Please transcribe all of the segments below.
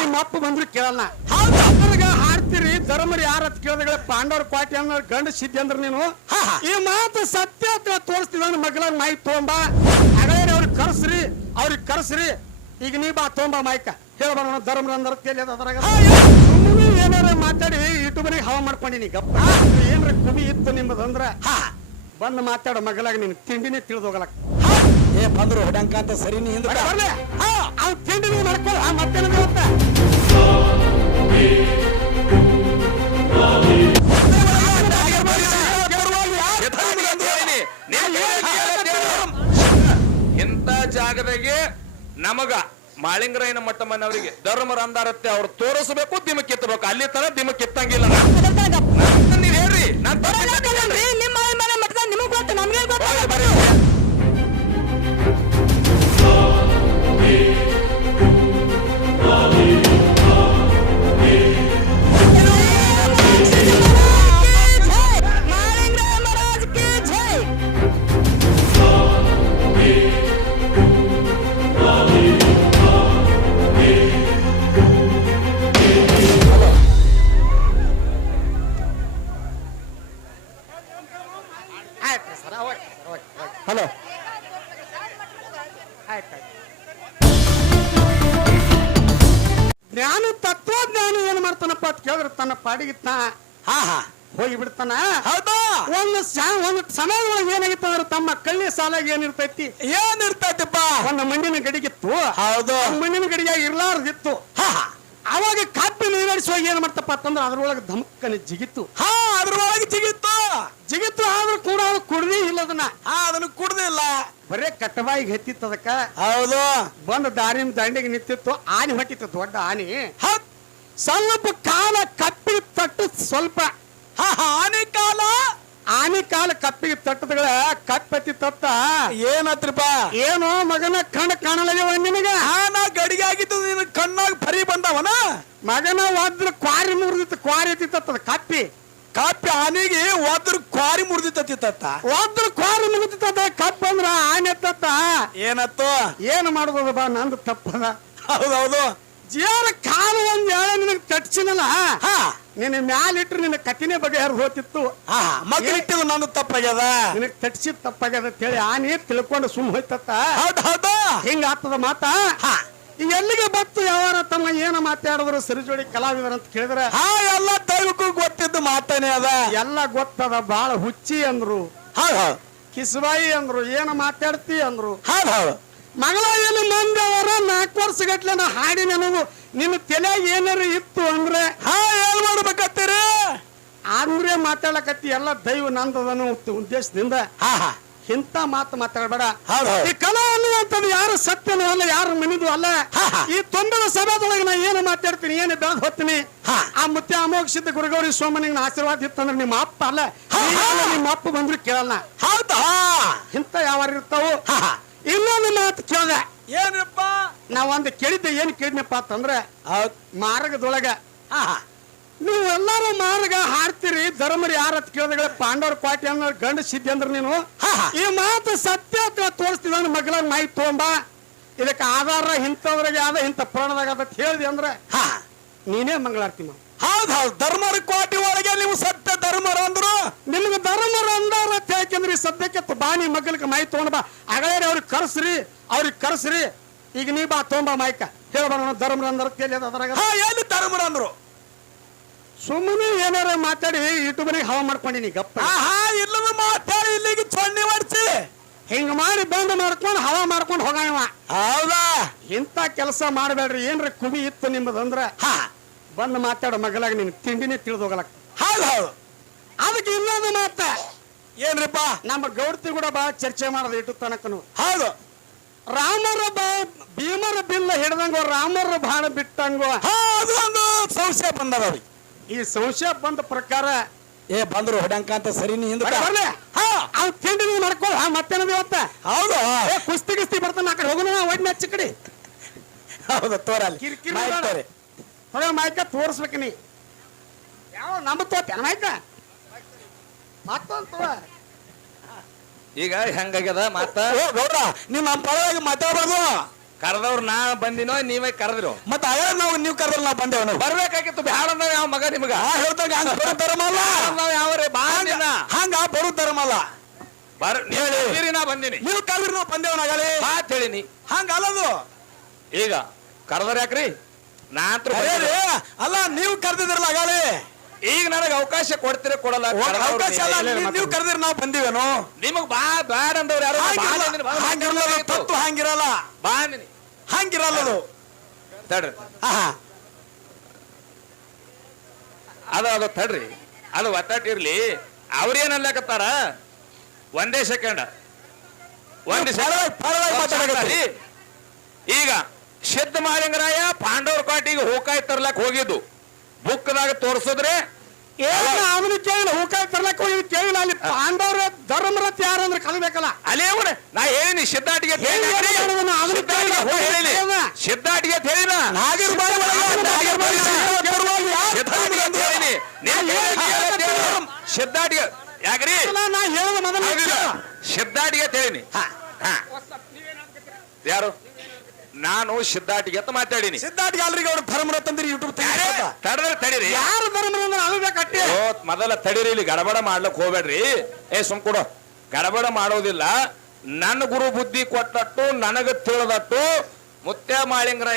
ನಿಮ್ಮ ಅಪ್ಪ ಬಂದ್ರು ಕೇಳಲ್ಲ. ಹಾಡ್ತೀರಿ ಧರ್ಮರಿ ಯಾರ ಕೇಳಿದ್ರೆ ಪಾಂಡವ್ರ ಕ್ವಾಟಿ ಅನ್ನೋ ಗಂಡ ಸಿದ್ಧಿ ಅಂದ್ರೆ ನೀನು. ಈ ಮಾತು ಸತ್ಯ ಹತ್ರ ತೋರಿಸ್ತೀವಿ ನನ್ನ ಮಗಳ ಮಾಯಿ ತೊಗೊಂಬ. ಅಗಳೇ ಅವ್ರಿಗೆ ಕರ್ಸ್ರಿ ಅವ್ರಿಗೆ ಕರ್ಸ್ರಿ. ಈಗ ನೀ ಬಾ ತೊಗೊಂಬ ಮಾಯ್ಕ. ಹೇಳ್ಬಾರ ಧರ್ಮರ ಅಂದ್ರೆ ಕೇಳಿದ ಅದ್ರಾಗ? ಸುಮ್ಮನೆ ಏನಾರ ಮಾತಾಡಿ ಯೂಟ್ಯೂಬ್ನಾಗ ಹವಾ ಮಾಡ್ಕೊಂಡಿನಿ ಗಪ್ಪ. ಏನ್ರ ಕುಬಿ ಇತ್ತು ನಿಮ್ಮದಂದ್ರ ಹಾ. ಬಂದು ಮಾತಾಡೋ ಮಗಲಾಗ ನೀನು ತಿಂಡಿನೇ ತಿಳಿದೋಗಲಕ್ಕ. ಏ ಬಂದ್ರು ಹೊಡಂಕ ಅಂತ ಸರಿ ನೀ ಹಿಂದೆ ಬರ್ಲಿ. ಅವ್ನು ತಿಂಡಿ ಮಾಡ್ಕೊ ಮತ್ತೇನದ ಅಂತ ಇಂಥ ಜಾಗದಾಗೆ ನಮಗ ಮಾಳಿಂಗರಾಯನ ಮಟ್ಟಮ್ಮನವರಿಗೆ ಅವ್ರು ತೋರಿಸಬೇಕು ದಿಮ ಕಿತ್ತಬೇಕು ಅಲ್ಲಿ ತರ ದಿಮ ಕಿತ್ತಂಗಿಲ್ಲ ನಾನು ನೀವ್ ಹೇಳ್ರಿ ನಾನು ನಿಮಗ್ ಗೊತ್ತು ನಮ್ಗೆ ಹೋಗ್ಲಿ ಕೇಳಿದ್ರೆ ತನ್ನ ಪಾಡಿಗೆ ತಾ ಹಾ ಹಾ. ಹೋಗಿ ಬಿಡ್ತಾನ ಹೌದಾ? ಒಂದು ಸಮಯ ಒಂದು ಸಮಯದೊಳಗೆ ಏನಾಗಿತ್ತು ಅಂದ್ರೆ ತಮ್ಮ ಕಳ್ಳಿ ಸಾಲಾಗಿ ಏನಿರ್ತೈತಿ? ಏನಿರ್ತೈತಿಪ್ಪ? ಒಂದು ಮಣ್ಣಿನ ಗಡಿಗಿತ್ತು. ಹೌದು. ಮಣ್ಣಿನ ಗಡಿಗೆ ಇರ್ಲಾರ್ದಿತ್ತು. ಹಾ ಹಾ. ಅವಾಗ ಕಾಪಿ ನೀರಾಡಿಸುವಾಗ ಏನ್ ಮಾಡ್ತಪ್ಪ ಅಂತಂದ್ರೆ ಅದ್ರೊಳಗೆ ಧಮಕ್ಕನೆ ಜಿಗಿತ್ತು ಹಾ ಅದ್ರೊಳಗೆ ಜಿಗಿತ್ತು ಜಿಗಿತ್ತು ಆದ್ರೂ ಕೂಡ ಅದು ಕುಡ್ದಿ ಇಲ್ಲ ಅದನ್ನ. ಹಾ ಅದನ್ನ ಕುಡ್ದಿಲ್ಲ ಬರೇ ಕಟ್ಟಬಾಯಿಗೆ ಹತ್ತಿತ್ತು ಅದಕ್ಕ. ಹೌದು. ಬಂದು ದಾರಿನ ದಂಡಿಗೆ ನಿಂತಿತ್ತು. ಆನೆ ಹೊಟ್ಟಿತ್ತು ದೊಡ್ಡ ಆನೆ. ಹೌದ್. ಸ್ವಲ್ಪ ಕಾಲ ಕಪ್ಪಿ ತಟ್ಟು ಸ್ವಲ್ಪ. ಹಾ ಆನೆ ಕಾಲ ಆನೆ ಕಾಲ ಕಪ್ಪಿಗೆ ತಟ್ಟದಗಳ ಕಪ್ಪತ್ತಿ ತತ್ತ. ಏನತ್ರಪ್ಪ? ಏನೋ ಮಗನ ಕಣ್ ಕಾಣಲಾಗ್ಯವ ನಿನಗ? ನಾ ಗಡಿಗೆ ಆಗಿತ್ತು ನಿನ್ನ ಕಣ್ಣಾಗ ಬರಿ ಬಂದವನ? ಮಗನ ಒದ್ರ ಕ್ವಾರಿ ಮುರಿದಿತ್ತು ಕ್ವಾರಿ ಎತ್ತಿತ್ತದ ಕಪ್ಪಿ. ಕಪ್ಪಿ ಆನೆಗೆ ಒದ್ರ ಕ್ವಾರಿ ಮುರಿದಿತ್ತ ಒದ್ರ ಕ್ವಾರಿ ಮುರಿದಿತ್ತದ ಕಪ್ಪ ಅಂದ್ರ ಆನೆ ತತ್ತ. ಏನತ್ತೋ? ಏನು ಮಾಡ್ಬೋದಪ್ಪ ಬಾ ನಂದು ತಪ್ಪದ. ಹೌದೌದು. ಜೇರ ಕಾಲ ಒಂದ್ ಹೇಳ ನಿನಗೆ ತಟ್ಸಿನಲ್ಲ? ಹಾ. ನಿನ್ನ ಮ್ಯಾಲಿಟ್ರು ನಿನ್ನ ಕತಿನೇ ಬಗ್ಗೆ ಯಾರು ಹೋತಿತ್ತು ಹಾ. ನಾನು ನಂದು ತಪ್ಪಾಗ್ಯದ? ನಿನಗೆ ತಟ್ಸಿದ ತಪ್ಪಾಗ್ಯದ ಅಂತೇಳಿ ಆನೆ ತಿಳ್ಕೊಂಡು ಸುಮ್ ಹೋಯ್ತತ್ತ? ಹೌದು ಹೌದು. ಹಿಂಗ ಆಗ್ತದ ಮಾತ? ಹಾ. ಎಲ್ಲಿಗೆ ಬತ್ತು ಯಾವಾರ ತಮ್ಮ ಏನ ಮಾತಾಡಿದ್ರು ಸರಿಜೋಡಿ ಕಲಾವಿದರ ಅಂತ ಕೇಳಿದ್ರೆ? ಹಾ ಎಲ್ಲ ದೈವಕ್ಕೂ ಗೊತ್ತಿದ್ದು ಮಾತನೇ ಅದ. ಎಲ್ಲ ಗೊತ್ತದ ಬಾಳ ಹುಚ್ಚಿ ಅಂದ್ರು. ಹೌದು ಹೌದು. ಕಿಸ್ಬಾಯಿ ಅಂದ್ರು ಏನ ಮಾತಾಡ್ತಿ ಅಂದ್ರು. ಹೌದು ಹೌದು. ಮಗಳ ಏನು ಅವರ ನಾಲ್ಕು ವರ್ಷ ಗಟ್ಲೆ ನಾ ಹಾಡಿ ನನಗೂ ನಿನ್ನ ತಲೆ ಏನಾರು ಇತ್ತು ಅಂದ್ರೆ? ಹಾ ಏನ್ ಮಾಡ್ಬೇಕತ್ತೀರಿ? ಅಂದ್ರೆ ಮಾತಾಡಕತ್ತಿ ಎಲ್ಲ ದೈವ ನಂದದನು ಉದ್ದೇಶದಿಂದ. ಹಾ ಹಾ. ಇಂಥ ಮಾತು ಮಾತಾಡಬೇಡ. ಈ ಕಲಾ ಅನ್ನುವಂಥದ್ದು ಯಾರು ಸತ್ಯನೂ ಅಲ್ಲ ಯಾರು ಮನಿದು ಅಲ್ಲ. ಈ ತೊಂದರೆ ಸಭಾದೊಳಗೆ ನಾ ಏನು ಮಾತಾಡ್ತೀನಿ ಏನು ಬೆಳೆದು ಹೋಗ್ತೀನಿ. ಆ ಮುತ್ತೆ ಅಮೋಕ್ಷಿತ ಗುರುಗೌರಿ ಸೋಮನಿಗೆ ಆಶೀರ್ವಾದ ಇತ್ತಂದ್ರೆ ನಿಮ್ಮ ಅಪ್ಪ ಅಲ್ಲ. ನಿಮ್ಮ ಅಪ್ಪ ಬಂದ್ರು ಕೇಳಲ್ಲ. ಹೌದಾ? ಇಂಥ ಯಾವ ಇರ್ತಾವು? ಇನ್ನೊಂದು ಮಾತು ಕೇಳ್ದೆ. ಏನಪ್ಪ ನಾ ಒಂದು ಕೇಳಿದ್ದೆ ಏನು ಕೇಳಿದ್ನಪ್ಪ ಅಂತಂದ್ರೆ ಮಾರ್ಗದೊಳಗ ಹಾ ನೀವು ಎಲ್ಲಾರು ಮಾರ್ಗ ಹಾಡ್ತೀರಿ ಧರ್ಮರು ಯಾರ ಕೇಳಿದ್ರೆ ಪಾಂಡವರ ಕ್ವಾಟಿ ಅನ್ನೋ ಗಂಡ ಸಿದ್ಧಿ ಅಂದ್ರೆ ನೀನು. ಈ ಮಾತು ಸತ್ಯ ಅಂತ ತೋರಿಸ್ತಿದ ಮಗಳ ಮಾಯಿ ತಗೊಂಬ. ಇದಕ್ಕೆ ಆಧಾರ ಇಂಥವ್ರಿಗೆ ಆದ ಇಂಥ ಪ್ರಾಣದಾಗ ಅದ ಹೇಳಿದೆ ಅಂದ್ರೆ ಹಾ. ನೀನೇ ಮಂಗಳಾರತಿ ಮಾ ಹೌದ್ ಹೌದು. ಧರ್ಮರ ಕೋಟಿ ಒಳಗೆ ನೀವು ಸತ್ಯ ಧರ್ಮರ ಅಂದ್ರು. ನಿಮ್ಗೆ ಧರ್ಮರ ಅಂದ್ರೆ ಯಾಕೆಂದ್ರೆ ಸದ್ಯಕ್ಕೆ ತ- ಬಾ ನೀ ಮಗಲಿಗೆ ಮಾಹಿತಿ ತೊಗೊಂಡ್ ಬಾ. ಅಗಳೇ ಅವ್ರಿಗೆ ಕರ್ಸ್ರಿ ಅವ್ರಿಗೆ ಕರ್ಸ್ರಿ. ಈಗ ನೀ ಬಾ ತೊಂಬ ಮಾಯ್ಕ ಹೇಳಬಾರ ಧರ್ಮರ ಅಂದ್ರೆ. ಕೇಳಿದ ಅದ್ರಾಗ? ಹಾ ಏನು ಧರ್ಮರ ಅಂದ್ರು? ಸುಮ್ಮನೆ ಏನಾರ ಮಾತಾಡಿ ಯೂಟ್ಯೂಬ್ನಾಗ ಹವಾ ಮಾಡ್ಕೊಂಡಿನಿ ಗಪ್ಪ. ಹಾ ಹಾ ಇಲ್ಲದ ಮಾತಾಡಿ ಇಲ್ಲಿಗೆ ಚೊಣ್ಣಿ ಹೊಡ್ಸಿ. ಹಿಂಗ ಮಾಡಿ ಬಂದ್ ಮಾಡ್ಕೊಂಡು ಹವಾ ಮಾಡ್ಕೊಂಡು ಹೋಗವ ಹೌದಾ? ಇಂಥ ಕೆಲಸ ಮಾಡಬೇಡ್ರಿ. ಏನ್ರ ಕುಬಿ ಇತ್ತು ನಿಮ್ಮದಂದ್ರ ಹಾ. ಬಂದ್ ಮಾತಾಡೋ ಮಗಲಾಗ ನಿನ್ ತಿಂಡಿನೇ ತಿಳಿದೋಗಲಕ್ ಹೌದು ಹೌದು. ಅದಕ್ಕೆ ಇನ್ನೊಂದು ಮಾತ. ಏನ್ರಿಪ್ಪ? ನಮ್ಮ ಗೌಡತಿ ಕೂಡ ಬಾ ಚರ್ಚೆ ಮಾಡೋದು ಇಟ್ಟು ತನಕನು ಹೌದು. ರಾಮರ ಬಾ ಭೀಮರ ಬಿಲ್ಲ ಹಿಡ್ದಂಗೋ ರಾಮರ ಬಾಣ ಬಿಟ್ಟಂಗೋ. ಹಾ ಅದು ಒಂದು ಸಂಶಯ ಬಂದದ ಅವ್ರಿಗೆ. ಈ ಸಂಶಯ ಬಂದ ಪ್ರಕಾರ ಏ ಬಂದ್ರು ಹೊಡ್ಯಾಂಕ ಅಂತ ಸರಿ ನೀ ಹಿಂದಕ ಬರ್ಲಿ. ಹಾ. ಅವ್ ತಿಂಡಿ ನೀವು ಮಾಡ್ಕೊ ಮತ್ತೇನದ ಇವತ್ತ? ಹೌದು? ಏ ಕುಸ್ತಿ ಗಿಸ್ತಿ ಬರ್ತಾನ ಆ ಕಡೆ. ಹೋಗೋಣ ಒಡ್ ಮ್ಯಾಚ್ ಕಡೆ. ಹೌದು ತೋರಲ್ಲಿ ಕಿರಿಕಿರಿ ಮಾಹಿತಿ ಬೇಡ. ತೋರಿ. ಹೊಳೆ ಮಾಯ್ಕ ತೋರಿಸ್ಬೇಕು ನೀ. ಯಾವ ನಮ್ಮ ತೋತ ಮಾಯ್ಕ? ಮತ್ತೊಂದು ಈಗ ಹೆಂಗಾಗ್ಯದ ಮತ್ತ ಓ ಗೌಡ ನೀವ್ ನಮ್ಮ ಪರವಾಗಿ ಮಾತಾಡೋದು ಕರೆದವ್ರು ನಾ ಬಂದಿನೋ ನೀವೇ ಕರೆದ್ರು. ಮತ್ತೆ ಆಗ ನಾವು ನೀವು ಕರೆದ್ರೆ ನಾವು ಬಂದೇವ ನಾವು ಬರ್ಬೇಕಾಗಿತ್ತು ಬ್ಯಾಡ ಅಂದವ ಯಾವ ಮಗ ನಿಮಗ? ಆ ಹೇಳ್ದಾಗ ಹಂಗ ಬರೋ ಧರ್ಮಲ್ಲ. ಅಂದವ ಯಾವ್ರೆ ಬಾ ಅಂದಿನ. ಹಂಗ ಬರೋ ಧರ್ಮಲ್ಲ. ಬರ್ ಹೇಳಿ. ನಾ ಬಂದಿನಿ. ನೀವು ಕರೆದ್ರೆ ನಾವು ಬಂದೇವ ನಾಗಲಿ ಬಾ ಅಂತ ಹೇಳಿನಿ. ಹಂಗ ಅಲ್ಲದು. ಈಗ ಕರೆದ್ರ ಯಾಕ್ರಿ? ನಾ ಅಂತೂ ಅರೇ ಅಲ್ಲ ನೀವು ಕರೆದಿದ್ರಲ್ಲ ಅಗಾಳಿ ಈಗ ನನಗೆ ಅವಕಾಶ ಕೊಡ್ತೀರ ಕೊಡಲ್ಲ. ಕರ್ದವ್ರು ಅವಕಾಶ ಅಲ್ಲ ನೀವೇ. ನೀವು- ನೀವು ಕರೆದಿರ ನಾವು ಬಂದಿವೇನು? ನಿಮಗ್ ಬಾ ಬ್ಯಾಡ ಅಂದವ್ರು ಯಾರು ಬಾ ಹಂಗಿರಲ್ಲ ಅಂದಿನಿ, ಬಾ, ಬಂದಿತ್ತು. ಹಂಗಿರಲ್ಲ ಬಾ ಹಂಗಿರಲ್ಲ ತಡ್ರಿ. ಆಹಾ. ಅದು ಅದು ತಡ್ರಿ. ಅದು ಒತ್ತಾಟ ಇರ್ಲಿ. ಅವ್ರೇನ್ ಅನ್ಲಕತ್ತಾರ ಒಂದೇ ಸೆಕೆಂಡ್. ಒಂದೇ ಸೆಕೆಂಡ್. ಈಗ ಸಿದ್ಧ ಮಾಲಿಂಗರಾಯ ಪಾಂಡವ್ರ ಕಾಟಿಗೆ ಹೂಕಾಯಿ ತರ್ಲಕ್ ಹೋಗಿದ್ದು. ಬುಕ್ದಾಗ ತೋರ್ಸಿದ್ರೆ ಅವನು ಕೇಳಿಲ್ಲ. ಹೂಕಾಯಿ ತರ್ಲಕ್ ಹೋಗಿ ಕೇಳಿಲ್ಲ. ಅಲ್ಲಿ ಪಾಂಡವ್ರ ಧರ್ಮರತ್ ಯಾರು ಅಂದ್ರೆ ಕಲಿಬೇಕಲ್ಲ. ಅಲ್ಲೇ ನಾ ಹೇಳಿನಿ ಸಿದ್ಧಾಟಿಗೆ ಹೇಳಿನಿ. ಅವ್ನು ಸಿದ್ಧಾಟಿಗೆ ಅಂತ. ಹೇಳಿನಿ. ಹೇಳ್ದ. ಸಿದ್ಧಾಟಿಗೆ ಅಂತ ಹೇಳಿನ ಸಿದ್ಧಾಟಿಗೆ ಅಂತ ಹೇಳಿನಿ. ಸಿದ್ಧಾಟಿಗೆ ಯಾಕ್ರಿ. ಸಿದ್ಧಾಟಿಗೆ ಅಂತ ಯಾರು? ನಾನು ಸಿದ್ಧಾಟಿಗೆ ಅಂತ ಮಾತಾಡಿನಿ. ಸಿದ್ಧಾರ್ಥಿ ಅಲ್ರಿಗೆ ಅವ್ರು ಧರ್ಮರ ತಂದಿರಿ ಯೂಟ್ಯೂಬ್ ತಡದ್ರೆ ತಡೀರಿ. ಯಾರು ಅಂದ್ರೆ ಮೊದಲ ತಡೀರಿ ಇಲ್ಲಿ ಗಡಬಡ ಮಾಡ್ಲಕ್ ಹೋಗ್ಬೇಡ್ರಿ. ಏ ಸುಮ್ ಕೊಡು ಗಡಬಡ ಮಾಡೋದಿಲ್ಲ. ನನ್ನ ಗುರು ಬುದ್ಧಿ ಕೊಟ್ಟಟ್ಟು ನನಗ ತಿಳಿದಟ್ಟು ಮುತ್ಯ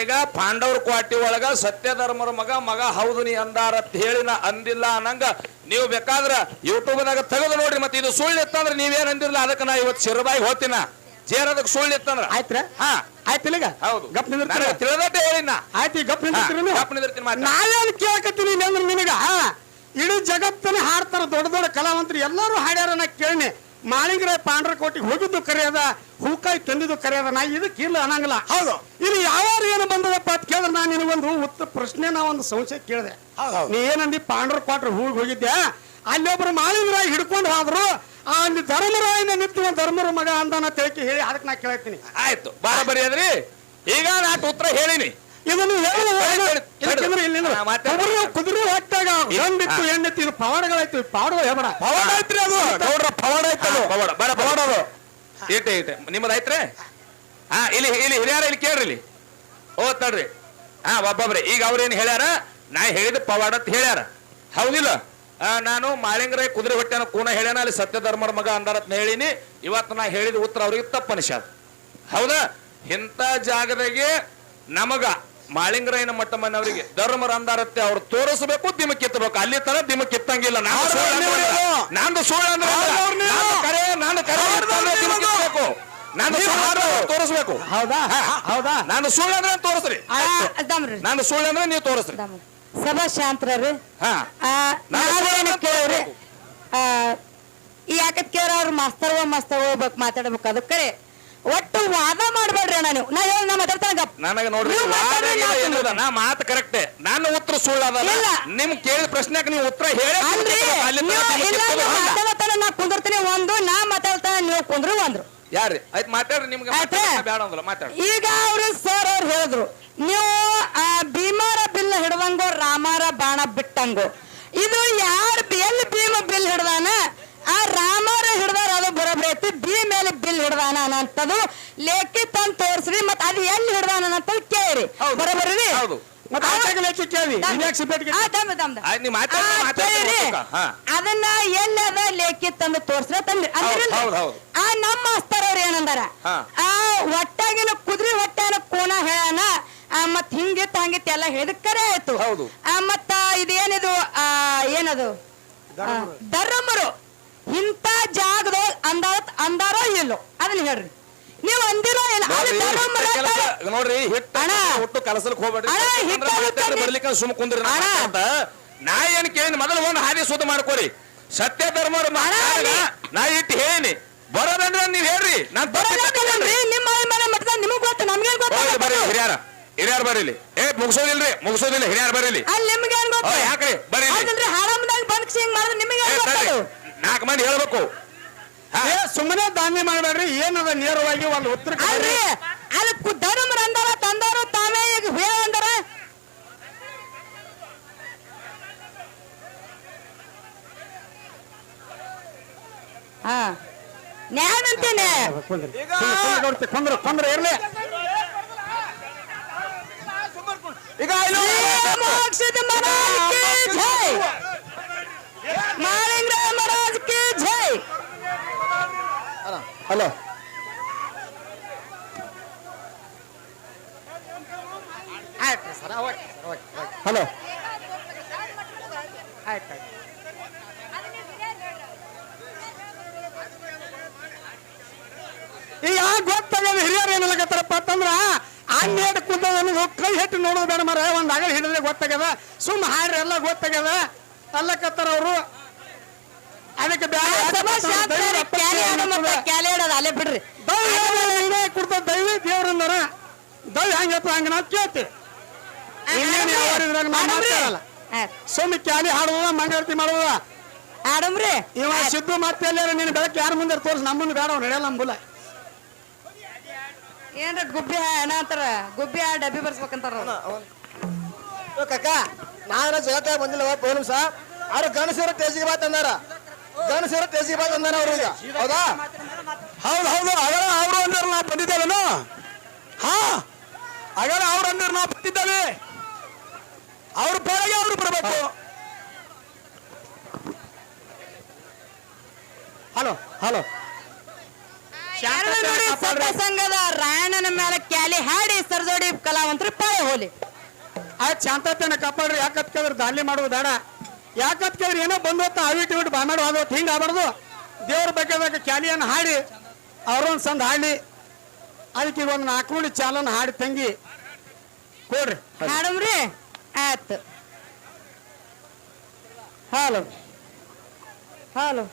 ಈಗ ಪಾಂಡವ್ರ ಕ್ವಾಟಿ ಒಳಗ ಸತ್ಯಧರ್ಮರ ಮಗ ಮಗ ಹೌದು ನೀ ಅಂದಾರ ಅಂತ ಹೇಳಿ ನಾ ಅಂದಿಲ್ಲ ಅನ್ನಂಗ. ನೀವು ಬೇಕಾದ್ರ ಯೂಟ್ಯೂಬ್ನಾಗ ತೆಗೆದು ನೋಡ್ರಿ ಮತ್ತೆ ಇದು ಸುಳ್ಳು ಇತ್ತಂದ್ರೆ ನೀವೇನ್ ಅಂದಿರಲ್ಲ ಅದಕ್ಕೆ ನಾ ಇವತ್ತು ಶಿರಬಾಯಿ ಹೋತಿನ ಜೇರ್ ಅದಕ್ಕೆ ಸುಳ್ಳು ಇತ್ತಂದ್ರ. ಆಯ್ತ್ರ? ಹಾ. ಆಯ್ತಿಲ್ಲ ಈಗ ಹೌದು. ಗಪ್ ನನಗೆ ತಿಳಿದಟ್ಟೆ ಹೇಳಿನ ಆಯ್ತು ಈಗ ಗಪ್ ನೀವು? ಗಪ್. ನಾವೇನ್ ಕೇಳಕತ್ತೀನಿ ಇಲ್ಲಿ ಅಂದ್ರೆ ನಿನಗ? ಇಡೀ ಜಗತ್ತನ್ನ ಹಾಡ್ತಾರ ದೊಡ್ಡ ದೊಡ್ಡ ಕಲಾವಂತರು ಎಲ್ಲರೂ ಹಾಡ್ಯಾರ ನಾ ಕೇಳಿನಿ. ಮಾಳಿಂಗರ ಪಾಂಡ್ರ ಕೋಟಿಗೆ ಹೋಗಿದ್ದು ಕರೆಯದ ಹೂಕಾಯಿ ತಂದಿದ್ದು ಕರೆಯದ ನಾ ಇದಕ್ಕೆ ಇಲ್ಲ ಅನ್ನಂಗಿಲ್ಲ. ಹೌದು. ಇಲ್ಲಿ ಯಾವ ಏನು ಬಂದದಪ್ಪ ಅಂತ ಕೇಳಿದ್ರೆ ನಾನು ನಿನಗೊಂದು ಉತ್ತರ ಪ್ರಶ್ನೆ ನಾ ಒಂದು ಸಂಶಯ ಕೇಳಿದೆ. ನೀ ಏನಂದಿ ಪಾಂಡ್ರ ಕೋಟ್ರ ಹೂಗ್ ಹೋಗಿದ್ದೆ ಅಲ್ಲೊಬ್ರು ಮಾಳಿಂಗರಾಯ ಹಿಡ್ಕೊಂಡು ಹಾದ್ರು ಆ ಅಲ್ಲಿ ಧರ್ಮರಾಯನ ನಿಂತು ಧರ್ಮರ ಮಗ ಅಂದಾನ ತಿಳ್ಕಿ ಹೇಳಿ ಅದಕ್ಕೆ ನಾ ಕೇಳ್ತೀನಿ ಆಯ್ತು ಬಾರಬರಿ ಅದ್ರಿ ಈಗ ನಾಟ್ ಉತ್ತರ ಹೇಳಿನಿ. ಇದನ್ನು. ಕುದುರೆ ಕುದುರೆ ಹೊಟ್ಟಾಗ ಗಂಡಿತ್ತು ಹಾ. ಹೆಣ್ಣಿತ್ತು ಇದು ಪವಾಡಗಳಾಯ್ತು ಈ ಪವಾಡಗಳು ಹೇಳ್ಬೇಡ. ಪವಾಡ ಐತ್ರಿ ಅದು. ನೋಡ್ರ ಪವಾಡ ಐತದು ಪವಾಡ ಬರ ಪವಾಡದು. ಇಟ್ಟೆ ಇಟ್ಟೆ ನಿಮ್ಮದು ಐತ್ರೆ ಹಾ ಇಲ್ಲಿ ಇಲ್ಲಿ ಹಿರಿಯಾರ ಇಲ್ಲಿ ಕೇಳ್ರಿ ಇಲ್ಲಿ. ಓದ್ ತಡ್ರಿ. ಹಾ ಒಬ್ಬೊಬ್ರಿ. ಈಗ ಅವ್ರೇನ್ ಹೇಳ್ಯಾರ? ನಾ ಹೇಳಿದ ಪವಾಡ ಅಂತ ಹೇಳ್ಯಾರ. ಹೌದಿಲ್ಲ? ನಾನು ಮಾಳಿಂಗ್ರೆ ಕುದುರೆ ಹೊಟ್ಟೆನ ಕೂನ ಹೇಳ್ಯಾನ ಅಲ್ಲಿ ಸತ್ಯಧರ್ಮರ ಮಗ ಅಂತ ಹೇಳಿನಿ. ಇವತ್ತು ನಾ ಹೇಳಿದ ಉತ್ತರ ಅವ್ರಿಗೆ ತಪ್ಪು ಅನಿಸ್ಯಾದ. ಹೌದಾ? ಇಂಥ ಜಾಗದಾಗೆ ನಮಗ ಮಾಳಿಂಗರಾಯನ ಮಟ್ಟಮ್ಮನವರಿಗೆ ಧರ್ಮ ರಂದಾರತ್ತೆ ಅವ್ರು ತೋರಿಸಬೇಕು ದಿಮ ಕಿತ್ತಬೇಕು ಅಲ್ಲಿ ತರ ದಿಮ ಕಿತ್ತಂಗಿಲ್ಲ ನಾನು ಸುಳ್ಳು ಅಂದ್ರೆ ಕರೆ ನಾನು ಕರೆ ಕಿತ್ತಬೇಕು ನಾನು ಸುಳ್ಳು. ತೋರಿಸ್ಬೇಕು. ಹೌದಾ? ಹೌದಾ? ನಾನು ಸುಳ್ಳು ಅಂದ್ರೆ ತೋರಿಸ್ರಿ. ನಾನು ಸುಳ್ಳು ಅಂದ್ರೆ ನೀವು ತೋರಿಸ್ರಿ. ಸಭಾ ಶಾಂತ್ರರು ಈ ಕೇಳ್ರಿ. ಯಾಕತ್ ಕೇಳ ಅವ್ರು ಮಾಸ್ತರ್ವ ಮಾಸ್ತರ್ ಹೋಗ್ಬೇಕು ಮಾತಾಡ್ಬೇಕು ಅದು ಕರೆ. ಒಟ್ಟು ವಾದ ಮಾಡ್ಬೇಡ್ರಿ ಅಣ್ಣ ನೀವು. ನಾ ಹೇಳಿ ನಾ ಮಾತಾಡ್ತಾನೆ ನನಗೆ ನೋಡ್ರಿ ನೀವು ವಾದ ನಾ ನಾ ಮಾತು ಕರೆಕ್ಟ್ ನನ್ನ ಉತ್ತರ ಸುಳ್ಳು ಇಲ್ಲ. ನಿಮ್ ಕೇಳಿದ ಪ್ರಶ್ನೆಗೆ ನೀವು ಉತ್ತರ ಹೇಳಿ ಅಲ್ರಿ. ನೀವು ಇಲ್ಲ ಕಿತ್ತೋದು ನೀವು ಹಂಗ. ಮಾತಾಡತಾನೆ ನಾ ಕುಂದಿರ್ತೀನಿ ಒಂದು ನಾ ಮಾತಾಡ್ತಾನೆ ನೀವು ಕುಂದ್ರು ಒಂದ್ರು ಯಾರ್ರಿ? ಆಯ್ತು ಮಾತಾಡ್ರಿ ನಿಮ್ಗೆ ಆಯ್ತಾ? ಬೇಡ ಮಾತಾಡ್ರಿ. ಈಗ ಅವರು ಸರ್ ಅವ್ರು ಹೇಳಿದ್ರು ನೀವು ಆ ಭೀಮಾರ ಬಿಲ್ ಹಿಡ್ದಂಗೋ ರಾಮಾರ ಬಾಣ ಬಿಟ್ಟಂಗೋ. ಇದು ಯಾರು ಎಲ್ಲಿ ಭೀಮ ಬಿಲ್ ಹಿಡ್ದಾನ? ಆ ರಾಮಾರ ಹಿಡ್ದಾರ ಅದು ಬರೋಬ್ರಿ ಐತಿ. ಬಿ ಮೇಲೆ ಬಿಲ್ ಹಿಡ್ದಾನ ಅನ್ನಂಥದ್ದು ಲೇಖಿ ತಂದು ತೋರಿಸ್ರಿ ಮತ್ತೆ ಅದು ಎಲ್ಲಿ ಹಿಡ್ದಾನ ಅಂತ ಕೇಳಿರಿ. ಬರೋಬರ್ರಿ ಅದನ್ನ ಎಲ್ಲದ ಲೇಖಿ ತಂದು ತೋರ್ಸ್ರ ತಂದ್ರಿ. ಆ ನಮ್ಮ ಮಾಸ್ತರ್ ಏನಂದಾರ? ಆ ಒಟ್ಟಾಗಿನ ಕುದ್ರಿ ಹೊಟ್ಟಾನ ಕೋಣ ಹೇಳನ. ಆ ಮತ್ ಹಿಂಗಿತ್ತು ಹಂಗಿತ್ತು ಎಲ್ಲ ಹೇಳಿದ ಕರೆ ಆಯ್ತು. ಮತ್ತ ಇದೇನಿದು? ಆ ಏನದು? ಧರ್ಮರು ಇಂಥ ಜಾಗದ ಅಂದಾರ ಅಂದಾರೋ ಇಲ್ಲೋ. ಅದನ್ನ ಹೇಳ್ರಿ. ನೀವು ಅಂದಿರೋ ಇಲ್ಲ. ನೋಡ್ರಿ, ಧರ್ಮರ ನೋಡ್ರಿ ಹಿಟ್ಟು ಅಣ್ಣ. ಒಟ್ಟು ಕಲಸಲ್ಕ್ ಹೋಗ್ಬೇಡ್ರಿ. ಅಣ್ಣ, ಹಿಟ್ಟು ಮಾತಾಡ್ರಿ, ಬರ್ಲಿಕ್ಕೆ ಸುಮ್ ಕುಂದ್ರಿ ನಾ ಅಣ್ಣ. ಮಾತಾಡ್ತಾ. ನಾ ಏನ್ ಕೇಳಿ ಮೊದಲು ಒಂದು ಹಾದಿ ಸುದ್ದ ಮಾಡ್ಕೋರಿ. ಸತ್ಯ ಧರ್ಮ ನಾ ಇಟ್ಟು ಹೇಳಿ ಬರೋದಂದ್ರೆ ನೀವ್ ಹೇಳ್ರಿ. ನಾನ್ ಬರೋದಲ್ರಿ ನಿಮ್ಮ ಮನೆ ಮಟ್ಟದ ನಿಮಗ್ ಗೊತ್ತು ನಮ್ಗೇನ್ ಹೋಗ್ಲಿ ಬರ್ರಿ ಗೊತ್ತು ಹಿರಿಯಾರ ಹಿರಿಯಾರ ಬರೀಲಿ ಏ ಮುಗಿಸೋದಿಲ್ರಿ ಮುಗಿಸೋದಿಲ್ಲ ಹಿರಿಯಾರ ಬರೀಲಿ ಅಲ್ಲಿ ನಿಮ್ಗೆ ಏನ್ ಗೊತ್ತು? ಓ, ಯಾಕ್ರಿ? ಬರ್ರಿ ಇಲ್ಲಿ. ಅದಲ್ರಿ ಹಾರಾಮದಾಗ ಬಂದ್ ಹಿಂಗ್ ಮಾಡಿದ್ರೆ ನಿಮಗೆ ಏ, ತಡ್ರಿ. ನಾಲ್ಕು ಮಂದಿ ಹೇಳ್ಬೇಕು. ಸುಮ್ಮನೆ ದಾನ್ಯ ಮಾಡಬೇಡ್ರಿ ಏನದ ನೇರವಾಗಿ ಒಂದು ಉತ್ತರ ಅದಕ್ಕೆ ಧರ್ಮರ ಅಂದಾರ ತಂದಾರು ತಾವೇ ಈಗ ಬೇರೆ ಅಂದಾರ. ಹಾ. ನ್ಯಾಯ ಅಂತೇನೆ ಈಗ ಓಕೆ ಹಲೋ ಆಯ್ತು ಆಯ್ತು. ಈಗ ಗೊತ್ತಾಗದ ಹಿರಿಯರು ಏನಲ್ಲಕತ್ತಾರಪ್ಪ ಅಂತಂದ್ರ ಹನ್ನೆರಡು ಕುಂತದ ಅನ್ನೋದು ಕೈ ಹೆಟ್ಟು ನೋಡೋದು ಬೇಡ ಮರ ಒಂದ್ ಅಗಲ ಹಿಡಿದ್ರೆ ಗೊತ್ತಾಗದ ಸುಮ್ಮ ಹಾಡ್ರಿ ಎಲ್ಲ ಗೊತ್ತಾಗದ ಅಲ್ಲಕತ್ತಾರ ಅವರು. ಅದಕ್ಕೆ ಕ್ಯಾಲಿ ಆಡೋದು ಅಲ್ಲೇ ಬಿಡ್ರಿ. ಕೊಡ್ತಾರ ದೈವಿ ದೇವ್ರಂದಾರ ದೈವ ಹೆಂಗಪ್ಪ ಹಂಗ ನಾವು ಕೇಳ್ತೀವಿ ಸುಮ್ಮನೆ ಕ್ಯಾಲಿ ಹಾಡುವ ಮಂಗಳಾರತಿ ಮಾಡುವ ಆಡಮ್ರಿ ಇವ ಸಿದ್ದು ಮತ್ತೆ ಎಲ್ಲಾರ ನೀನು ಬೆಳಗ್ಗೆ ಯಾರ ಮುಂದೆ ತೋರಿಸ್? ನಮ್ಮನ್ನು ಮುಂದೆ ಬೇಡ ಅವ್ನು ನಡೆಯಲ್ಲ ನಂಬುಲ್ಲ ಏನ್ರ ಗುಬ್ಬಿ ಏನಂತಾರ ಗುಬ್ಬಿ ಆ ಡಬ್ಬಿ ಬರ್ಸ್ಬೇಕಂತಾರ. ಕಕ್ಕ ನಾನು ಜಗತ್ತಾಗ ಬಂದಿಲ್ಲ ಒಂದು ಸಾ ಅವ್ರು ಗಣಸರ ತೇಜಿಗೆ ಬಾತ್ ಅಂದಾರ ಗಣಸರ ತೇಜಿಗೆ ಬಾತ್ ಅಂದಾನ ಅವ್ರು ಈಗ. ಹೌದಾ? ಹೌದು ಹೌದು. ಅಗಲ ಅವರು ಅಂದ್ರೆ ನಾವು ಬಂದಿದ್ದೇವೇನು ಹಾ? ಅಗಲ ಅವ್ರು ಅಂದ್ರೆ ನಾವು ಬಂದಿದ್ದೇವೆ. ಅವ್ರ ಪರಗೆ ಅವರು ಬರಬೇಕು. Hello hello. ಸಂಘದ ರಾಯಣ್ಣನ ಮೇಲೆ ಕ್ಯಾಲಿ ಹಾಡಿ ಸರ್ಜೋಡಿ ಕಲಾವಂತರು ಪಾಯ ಹೋಲಿ. ಆ ಶಾಂತತೆಯನ್ನು ಕಾಪಾಡ್ರಿ ಯಾಕತ್ ಕೇಳಿದ್ರೆ ದಾಳಿ ಮಾಡುದು ಬೇಡ. ಯಾಕತ್ ಕೇಳಿದ್ರೆ ಏನೋ ಬಂದೋತ್ತ ಅವಿಟ್ ಇವಿಟ್ ಬಾಮಾಡು ಹೋದೋತ್ ಹಿಂಗೆ ಆಗ್ಬಾರ್ದು. ದೇವ್ರ ಬೇಕಾದಾಗ ಕ್ಯಾಲಿಯನ್ನು ಹಾಡಿ ಅವ್ರೊಂದು ಸಂದ್ ಹಾಡಿ. ಅದಕ್ಕೆ ಈಗ ಒಂದು ನಾಲ್ಕು ಚಾಲನ್ ಚಾಲನ ಹಾಡಿ ತಂಗಿ. ಕೊಡ್ರಿ. ಹಾಡಮ್ರಿ ಆಯ್ತು. ಹಾಲು. ಹಲೋ.